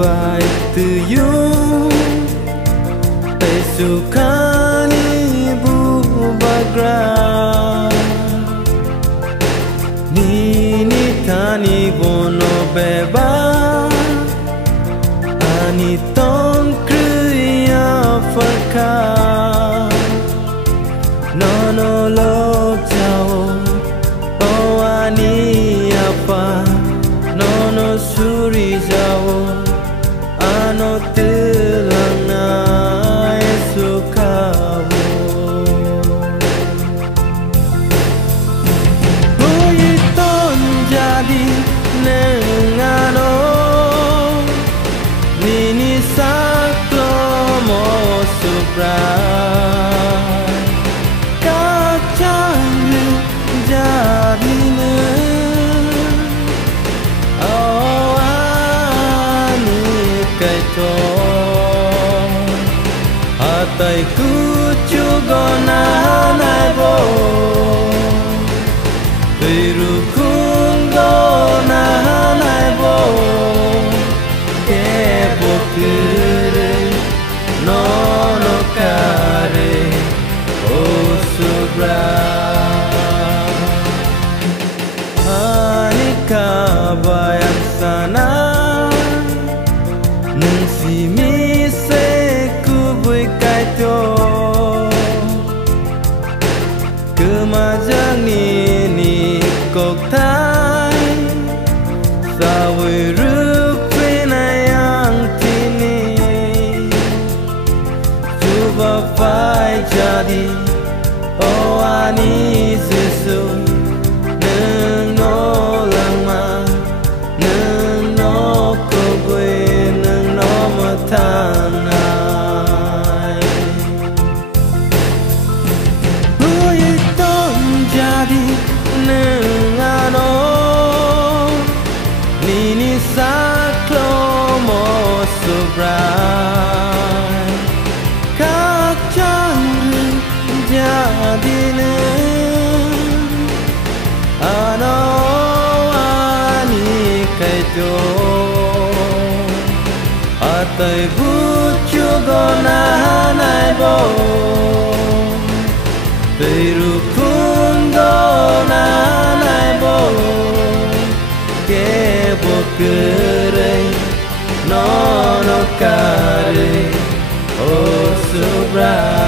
bài từ you Pesukani bu background Nini tani bono beba Ani tong kriya farka Nono lo chao O ani apa Nono suri jao Ano tilang na esukavo Bui ton jadi nengano Nini saklo mo subrai Kacang jadi Hatai ku chugo na nai bo Piru kungo na nai bo Ke bo kure no no kare O subra Anika bayang sana Nung si mi se kubui kaito Kemajang ni kok thai Sawi rupina yang tini Cuba fai jadi Oh ani susu Neng no lama Neng no kubui Neng no matanai Hui ton jadi neng ano Nini saklo mo subrai Kacang jadi neng Ano ani kaito Atai bucu gona nai bo Peru kundo na nai bo Ke bo kere no no kare O subra